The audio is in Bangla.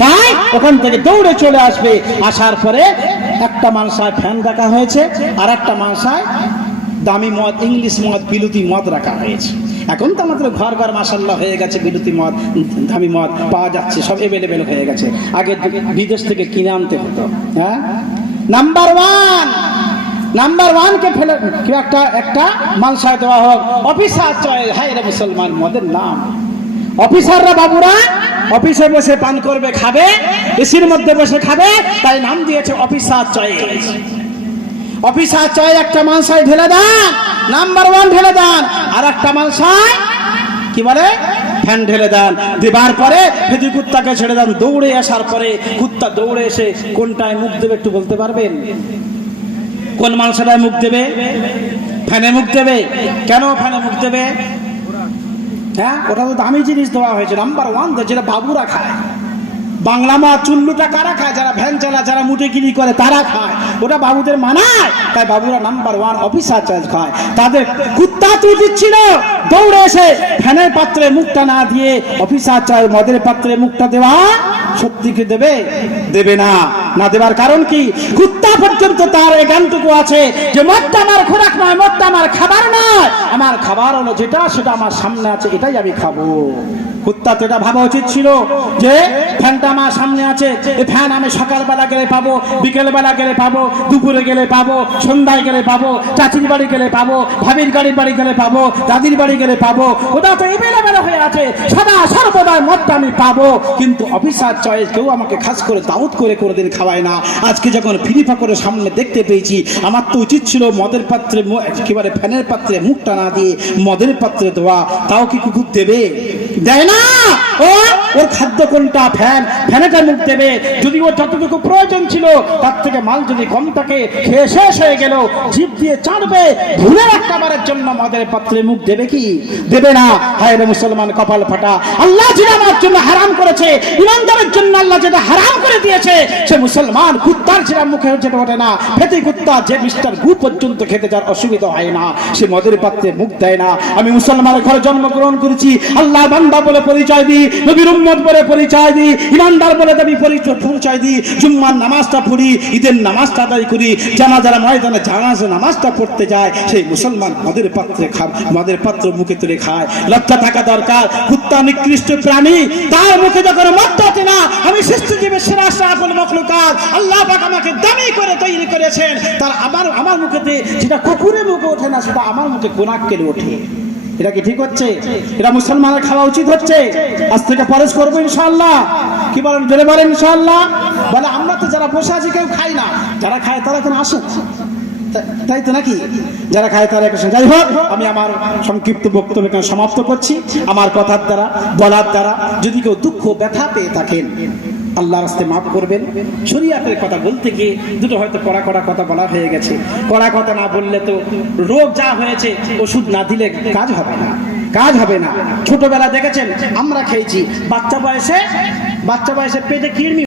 তাই ওখান থেকে দৌড়ে চলে আসবে। আসার পরে একটা মানসায় ফ্যান রাখা হয়েছে আর একটা মানসায় দামি মদ, ইংলিশ মদ, বিলুতি মদ রাখা হয়েছে। এখন তো আমাদের ঘর ঘর মাসাল্লাহ হয়ে গেছে বিলুতি মদ, দামি মদ পাওয়া যাচ্ছে, সব এভেলেবেল হয়ে গেছে। আগে বিদেশ থেকে কিনে আনতে হতো হ্যাঁ? নাম্বার ওয়ান নাম্বার ওয়ানকে ফেলে একটা একটা মানসায় দেওয়া হোক। অফিসার চয় হাই রে মুসলমান, মদের নাম। অফিসাররা বাবুরা অফিসে বসে পান করবে, খাবে, এসির মধ্যে বসে খাবে, তাই নাম দিয়েছে অফিসার চয়েস। অফিসার চয় একটা মানসায় ঢেলে দেন, নাম্বার ওয়ান ঢেলে দেন আর একটা মানসায় কি বলে? ফ্যান ঢেলে দেন। দেবার পরে ফেদি কুত্তাকে ছেড়ে দেন। দৌড়ে আসার পরে কুত্তা দৌড়ে এসে কোনটায় মুখ দেবে একটু বলতে পারবেন? কোন মাংসটায় মুখ দেবে? ফ্যানে মুখ দেবে? কেন ফ্যানে মুখ দেবে? হ্যাঁ ওটা তো দামি জিনিস দেওয়া হয়েছে নাম্বার ওয়ান তো, যেটা বাবুরা খায়। বাংলা মা চুল্লুটা কারা খায়? যারা ভ্যান চালা যারা মুটেগিরি করে, তারা খায়। ওটা বাবুদের মানায়, তাই বাবুরা নাম্বার ওয়ান অফিসার চার্জ খায়। তাদের কুত্তা তুই দিচ্ছিল দৌড়ে এসে ফ্যানের পাত্রে মুখটা না দিয়ে অফিসার চার্জ মদের পাত্রে মুখটা দেওয়া সত্যি কি দেবে? দেবে না। না দেবার কারণ কি? কুত্তা পর্যন্ত তার এই আছে যে মদটা আমার খোরাক নয়, মদটা আমার খাবার নয়। আমার খাবার হলো যেটা, সেটা আমার সামনে আছে, এটাই আমি খাব। কুত্তা তো এটা ভাবা উচিত ছিল যে ফ্যানটা আমার সামনে আছে। এই ফ্যান আমি সকালবেলা গেলে পাবো, বিকেলবেলা গেলে পাবো, দুপুরে গেলে পাবো, সন্ধ্যায় গেলে পাবো, চাচির বাড়ি গেলে পাবো, ভাবির গাড়ির বাড়ি গেলে পাবো, দাদির বাড়ি গেলে পাবো। ওটা তো এবেলা হয়ে আছে। সদা সর্বদা মদটা আমি পাবো। কিন্তু অফিসার চয়েস কেউ আমাকে খাস করে দাউদ করে করে দিন খাওয়ায় না। আজকে যখন ফ্রি করে সামনে দেখতে পেয়েছি, আমার তো উচিত ছিল মদের পাত্রে একেবারে ফ্যানের পাত্রে মুখটা না দিয়ে মদের পাত্রে দেওয়া তাও কি কুকুর দেবে? দেয় না। ও ওর খাদ্য কোনটা ফ্যান ফ্যানেটা মুখ দেবে। যদি ওর যতটুকু প্রয়োজন ছিল, তার থেকে মাল যদি কম থাকে খেয়ে শেষ হয়ে গেল। জিভ দিয়ে চাড়বে, ভুলে রাখাবারের জন্য মদের পাত্রে মুখ দেবে কি? দেবে না। হায় রে মুসলমান, কপাল ফাটা। আল্লাহ যেটা আমার জন্য হারাম করেছে, ইমানদারের জন্য আল্লাহ যেটা হারাম করে দিয়েছে, সে মুসলমান, কুত্তার যেটা মুখে যেটা ওঠে না। ফেতে কুত্তা যে মিস্টার গু পর্যন্ত খেতে যার অসুবিধা হয় না, সে মদের পাত্রে মুখ দেয় না। আমি মুসলমানের ঘরে জন্মগ্রহণ করেছি। আল্লাহ বান্দা বলে পরিচয় দিই, নবীর উম্মত বলে পরিচয় দিই, ইমানদার বলে আমি পরিচয় দিই, জুম্মার নামাজটা পড়ি, ঈদের নামাজটা আদায় করি জানা যারা ময়দানে জানাজা নামাজটা পড়তে যায় সেই মুসলমান মদের পাত্রে খা মদের পাত্র মুখে তুলে খায়। লজ্জা থাকা দরকার, কুত্তা নিকৃষ্ট প্রাণী, তার মুখে যখন মদ্দাতে না, আমি সৃষ্টিজীবের সেরা সাফল মখলুকাত আল্লাহ পাক আমাকে দামি করে তৈরি করেছেন। তার আমার আমার মুখেতে সেটা কুকুরের মুখে ওঠে না, সেটা আমার মুখে গোনাক কেড়ে ওঠে। এটা কি ঠিক হচ্ছে? এটা মুসলমানের খাওয়া উচিত হচ্ছে? আজ থেকে পরেশ করব ইনশাল্লাহ কি বলেন, জোরে বলেন ইনশাল্লাহ বলে, আমরা তো যারা বসে আছি, কেউ খাই না। যারা খায়, তারা এখানে আসুক। তাই তো নাকি? যারা খায়, তারা এখানে যাই হোক, আমি আমার সংক্ষিপ্ত বক্তব্য এখানে সমাপ্ত করছি। আমার কথার দ্বারা, বলার দ্বারা যদি কেউ দুঃখ, ব্যথা পেয়ে থাকেন আল্লাহ রাস্তে মাফ করবেন। শরীয়তের কথা বলতে গিয়ে দুটো হয়তো কড়া কড়া কথা বলা হয়ে গেছে। কড়া কথা না বললে তো রোগ যা হয়েছে, ওষুধ না দিলে কাজ হবে না। কাজ হবে না। ছোটবেলা দেখেছেন, আমরা খেয়েছি। বাচ্চা বয়সে বাচ্চা বয়সে পেটে কৃমি